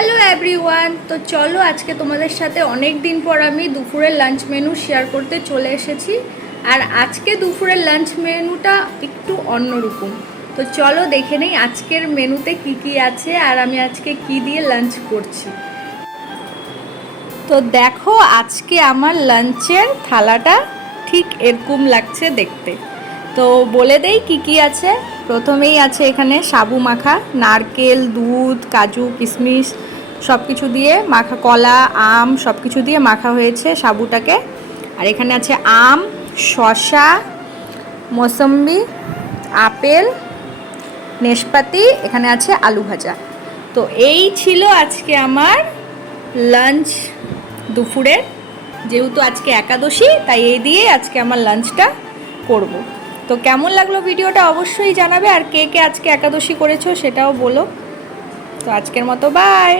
Hello everyone, তো চলো আজকে তোমাদের সাথে অনেক দিন পর আমি দুপুরের লাঞ্চ মেনু শেয়ার করতে চলে এসেছি। আর আজকে দুপুরের লাঞ্চ মেনুটা একটু অন্যরকম। তো চলো দেখে নেই আজকের মেনুতে কি কি আছে আর আমি আজকে কি দিয়ে লাঞ্চ করছি। তো দেখো আজকে আমার লাঞ্চের থালাটা ঠিক এরকম লাগছে দেখতে। তো বলে দেই কি কি আছে। প্রথমেই আছে এখানে সাবু মাখা, নারকেল, দুধ, কাজু, কিশমিশ সব কিছু দিয়ে মাখা, কলা, আম সব কিছু দিয়ে মাখা হয়েছে সাবুটাকে। আর এখানে আছে আম, শসা, মৌসম্বি, আপেল, নেশপাতি, এখানে আছে আলু ভাজা। তো এই ছিল আজকে আমার লাঞ্চ দুপুরের। যেহেতু আজকে একাদশী তাই এই দিয়ে আজকে আমার লাঞ্চটা করব। তো কেমন লাগলো ভিডিওটা অবশ্যই জানাবে, আর কে কে আজকে একাদশী করেছো সেটাও বলো। তো আজকের মতো বাই।